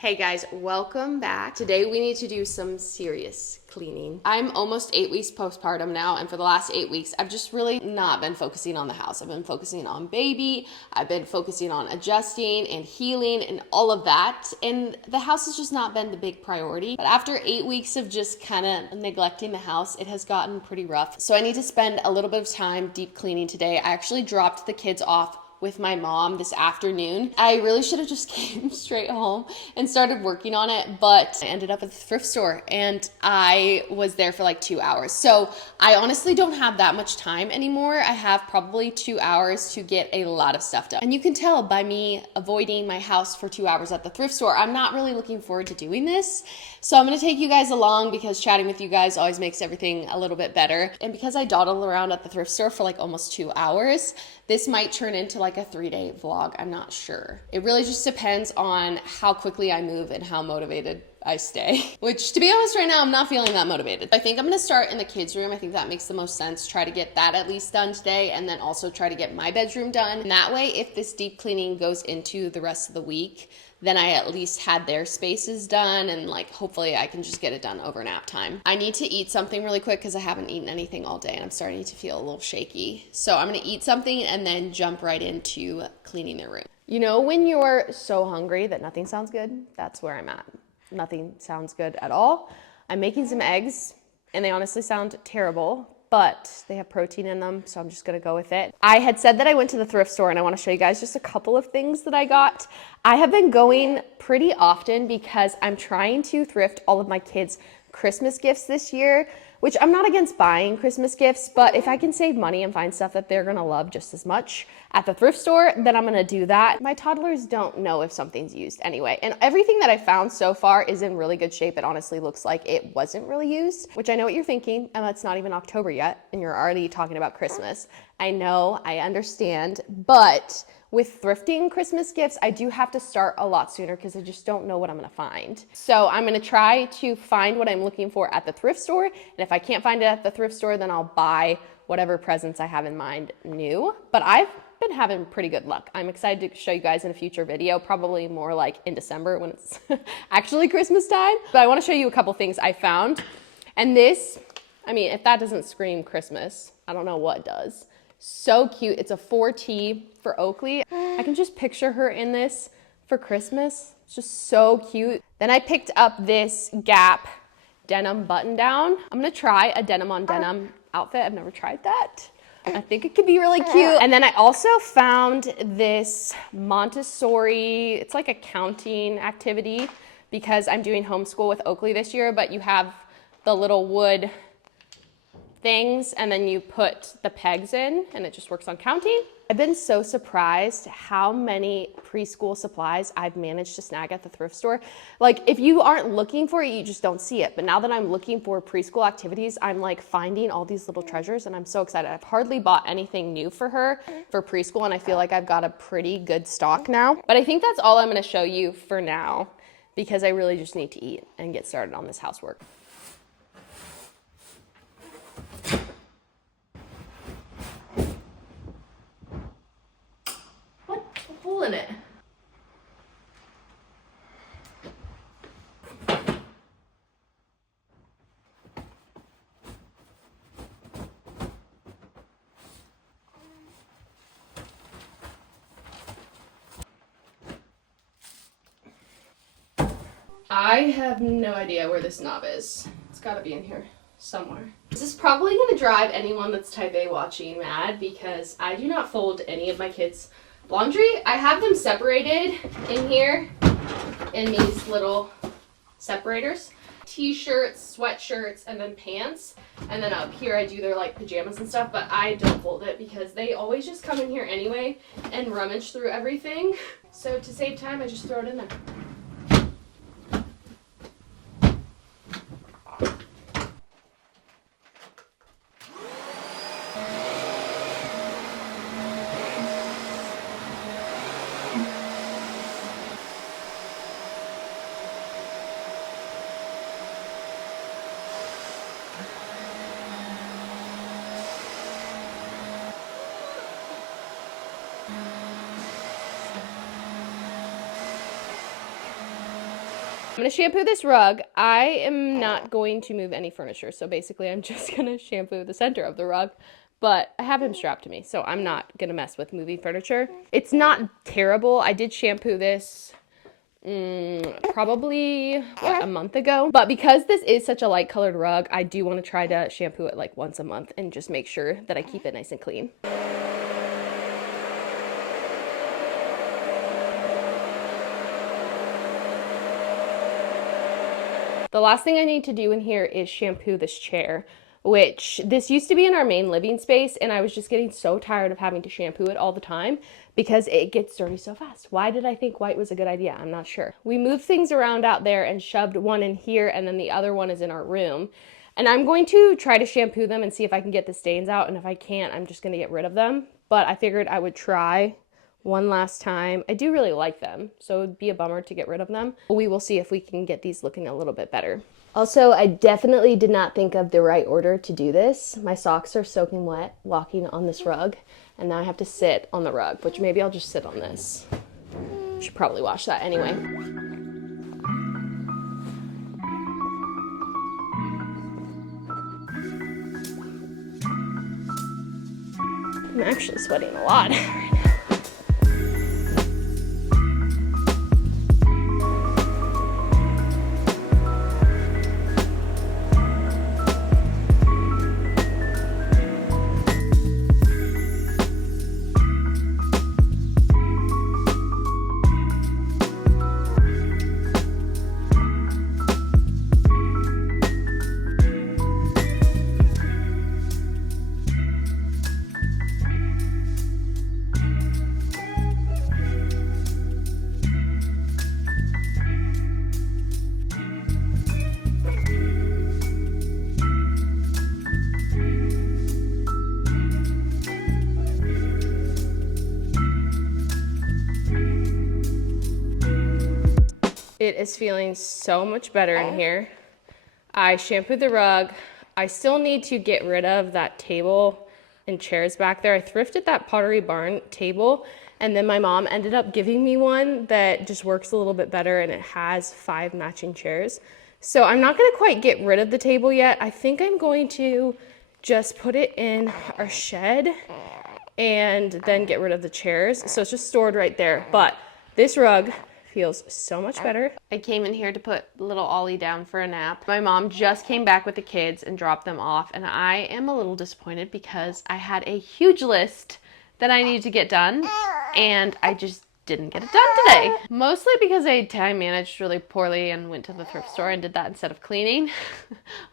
Hey guys, welcome back. Today we need to do some serious cleaning. I'm almost 8 weeks postpartum now, and for the last 8 weeks, I've just really not been focusing on the house. I've been focusing on baby, I've been focusing on adjusting and healing and all of that, and the house has just not been the big priority. But after 8 weeks of just kind of neglecting the house, it has gotten pretty rough. So I need to spend a little bit of time deep cleaning today. I actually dropped the kids off with my mom this afternoon. I really should have just came straight home and started working on it, but I ended up at the thrift store and I was there for like 2 hours. So I honestly don't have that much time anymore. I have probably 2 hours to get a lot of stuff done. And you can tell by me avoiding my house for 2 hours at the thrift store, I'm not really looking forward to doing this. So I'm gonna take you guys along because chatting with you guys always makes everything a little bit better. And because I dawdle around at the thrift store for like almost 2 hours, this might turn into like a 3-day vlog. I'm not sure. It really just depends on how quickly I move and how motivated I stay, which to be honest right now, I'm not feeling that motivated. I think I'm gonna start in the kids' room. I think that makes the most sense. Try to get that at least done today, and then also try to get my bedroom done. And that way, if this deep cleaning goes into the rest of the week, then I at least had their spaces done, and like hopefully I can just get it done over nap time. I need to eat something really quick because I haven't eaten anything all day and I'm starting to feel a little shaky. So I'm gonna eat something and then jump right into cleaning their room. You know when you're so hungry that nothing sounds good? That's where I'm at. Nothing sounds good at all. I'm making some eggs and they honestly sound terrible, but they have protein in them, so I'm just gonna go with it. I had said that I went to the thrift store and I wanna show you guys just a couple of things that I got. I have been going pretty often because I'm trying to thrift all of my kids' Christmas gifts this year, which I'm not against buying Christmas gifts, but if I can save money and find stuff that they're gonna love just as much at the thrift store, then I'm gonna do that. My toddlers don't know if something's used anyway, and everything that I found so far is in really good shape. It honestly looks like it wasn't really used, which I know what you're thinking, Emma, it's not even October yet, and you're already talking about Christmas. I know, I understand, but with thrifting Christmas gifts, I do have to start a lot sooner because I just don't know what I'm gonna find. So I'm gonna try to find what I'm looking for at the thrift store, and if I can't find it at the thrift store, then I'll buy whatever presents I have in mind new. But I've been having pretty good luck. I'm excited to show you guys in a future video, probably more like in December when it's actually Christmas time. But I wanna show you a couple things I found. And this, I mean, if that doesn't scream Christmas, I don't know what does. So cute. It's a 4T for Oakley. I can just picture her in this for Christmas. It's just so cute. Then I picked up this Gap denim button down. I'm gonna try a denim on denim outfit. I've never tried that. I think it could be really cute. And then I also found this Montessori, it's like a counting activity because I'm doing homeschool with Oakley this year, but you have the little wood things and then you put the pegs in and it just works on counting. I've been so surprised how many preschool supplies I've managed to snag at the thrift store. Like if you aren't looking for it, you just don't see it. But now that I'm looking for preschool activities, I'm like finding all these little treasures and I'm so excited. I've hardly bought anything new for her for preschool and I feel like I've got a pretty good stock now. But I think that's all I'm gonna show you for now because I really just need to eat and get started on this housework. Hole in it. I have no idea where this knob is. It's gotta be in here somewhere. This is probably gonna drive anyone that's type A watching mad because I do not fold any of my kids' laundry. I have them separated in here in these little separators. T-shirts, sweatshirts, and then pants. And then up here I do their like pajamas and stuff, but I don't fold it because they always just come in here anyway and rummage through everything. So to save time, I just throw it in there. I'm gonna shampoo this rug. I am not going to move any furniture, so basically I'm just gonna shampoo the center of the rug, but I have him strapped to me, so I'm not gonna mess with moving furniture. It's not terrible. I did shampoo this probably a month ago, but because this is such a light colored rug, I do want to try to shampoo it like once a month and just make sure that I keep it nice and clean. The last thing I need to do in here is shampoo this chair, which this used to be in our main living space, and I was just getting so tired of having to shampoo it all the time because it gets dirty so fast. Why did I think white was a good idea? I'm not sure. We moved things around out there and shoved one in here, and then the other one is in our room. And I'm going to try to shampoo them and see if I can get the stains out, and if I can't, I'm just going to get rid of them. But I figured I would try one last time. I do really like them, so it would be a bummer to get rid of them. We will see if we can get these looking a little bit better. Also, I definitely did not think of the right order to do this. My socks are soaking wet walking on this rug, and now I have to sit on the rug, which maybe I'll just sit on this. Should probably wash that anyway. I'm actually sweating a lot right now. It is feeling so much better in here. I shampooed the rug. I still need to get rid of that table and chairs back there. I thrifted that Pottery Barn table, and then my mom ended up giving me one that just works a little bit better, and it has 5 matching chairs. So I'm not gonna quite get rid of the table yet. I think I'm going to just put it in our shed and then get rid of the chairs. So it's just stored right there. But this rug feels so much better. I came in here to put little Ollie down for a nap. My mom just came back with the kids and dropped them off, and I am a little disappointed because I had a huge list that I needed to get done, and I just didn't get it done today. Mostly because I time managed really poorly and went to the thrift store and did that instead of cleaning,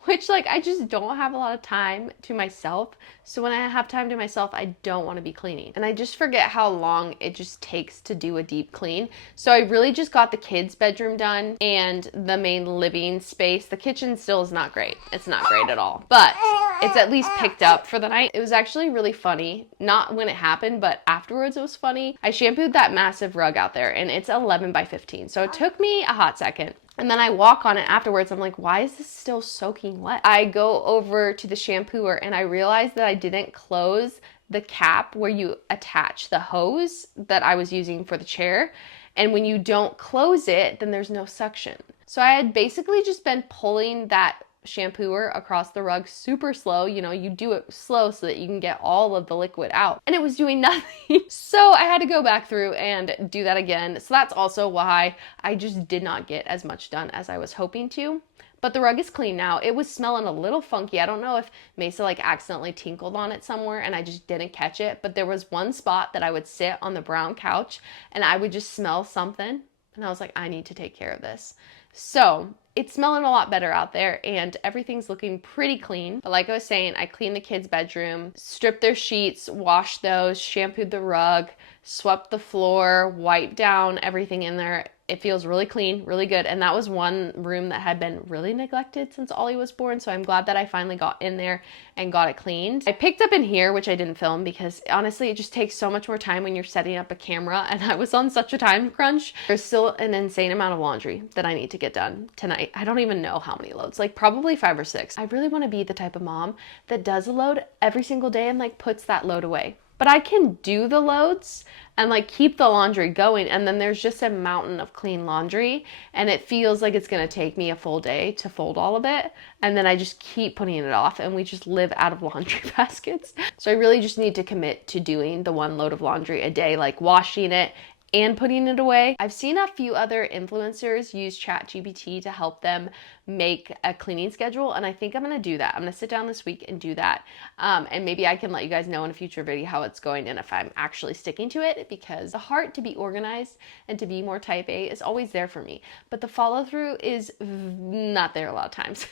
which like I just don't have a lot of time to myself. So when I have time to myself, I don't want to be cleaning. And I just forget how long it just takes to do a deep clean. So I really just got the kids' bedroom done and the main living space. The kitchen still is not great. It's not great at all, but it's at least picked up for the night. It was actually really funny. Not when it happened, but afterwards it was funny. I shampooed that massive rug out there, and it's 11 by 15. So it took me a hot second. And then I walk on it afterwards. I'm like, why is this still soaking wet? I go over to the shampooer and I realize that I didn't close the cap where you attach the hose that I was using for the chair. And when you don't close it, then there's no suction. So I had basically just been pulling that shampooer across the rug super slow. You know, you do it slow so that you can get all of the liquid out, and it was doing nothing. So I had to go back through and do that again. So that's also why I just did not get as much done as I was hoping to. But the rug is clean now. It was smelling a little funky. I don't know if Mesa like accidentally tinkled on it somewhere and I just didn't catch it, but there was one spot that I would sit on the brown couch and I would just smell something, and I was like, I need to take care of this. So it's smelling a lot better out there and everything's looking pretty clean. But like I was saying, I cleaned the kids' bedroom, stripped their sheets, washed those, shampooed the rug, swept the floor, wiped down everything in there. It feels really clean, really good. And that was one room that had been really neglected since Ollie was born. So I'm glad that I finally got in there and got it cleaned. I picked up in here, which I didn't film because honestly, it just takes so much more time when you're setting up a camera. And I was on such a time crunch. There's still an insane amount of laundry that I need to get done tonight. I don't even know how many loads, like probably 5 or 6. I really want to be the type of mom that does a load every single day and like puts that load away. But I can do the loads and like keep the laundry going, and then there's just a mountain of clean laundry, and it feels like it's gonna take me a full day to fold all of it, and then I just keep putting it off, and we just live out of laundry baskets. So I really just need to commit to doing the one load of laundry a day, like washing it and putting it away. I've seen a few other influencers use ChatGPT to help them make a cleaning schedule, and I think I'm gonna do that. I'm gonna sit down this week and do that, and maybe I can let you guys know in a future video how it's going and if I'm actually sticking to it, because the heart to be organized and to be more type A is always there for me, but the follow through is not there a lot of times.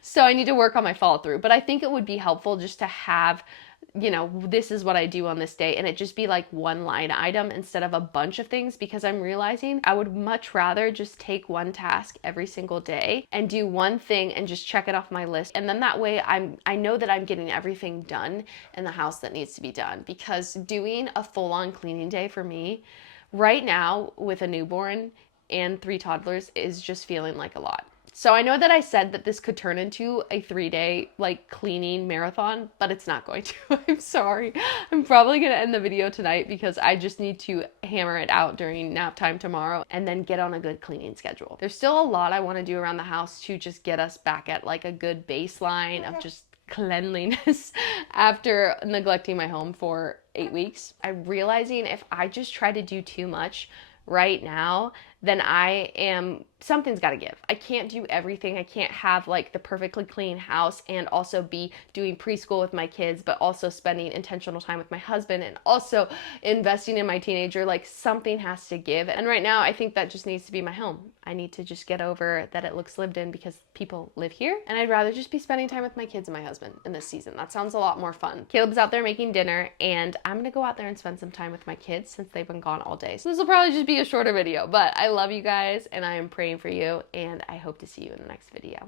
So I need to work on my follow through, but I think it would be helpful just to have, you know, this is what I do on this day, and it just be like one line item instead of a bunch of things, because I'm realizing I would much rather just take one task every single day and do one thing and just check it off my list, and then that way I know that I'm getting everything done in the house that needs to be done. Because doing a full-on cleaning day for me right now with a newborn and 3 toddlers is just feeling like a lot. So I know that I said that this could turn into a 3-day like cleaning marathon, but it's not going to. I'm sorry. I'm probably going to end the video tonight because I just need to hammer it out during nap time tomorrow and then get on a good cleaning schedule. There's still a lot I want to do around the house to just get us back at like a good baseline of just cleanliness after neglecting my home for 8 weeks. I'm realizing if I just try to do too much right now, then something's got to give. I can't do everything. I can't have like the perfectly clean house and also be doing preschool with my kids, but also spending intentional time with my husband and also investing in my teenager. Like something has to give. And right now I think that just needs to be my home. I need to just get over that it looks lived in because people live here, and I'd rather just be spending time with my kids and my husband in this season. That sounds a lot more fun. Caleb's out there making dinner, and I'm gonna go out there and spend some time with my kids since they've been gone all day. So this will probably just be a shorter video, but I love you guys and I am praying for you, and I hope to see you in the next video.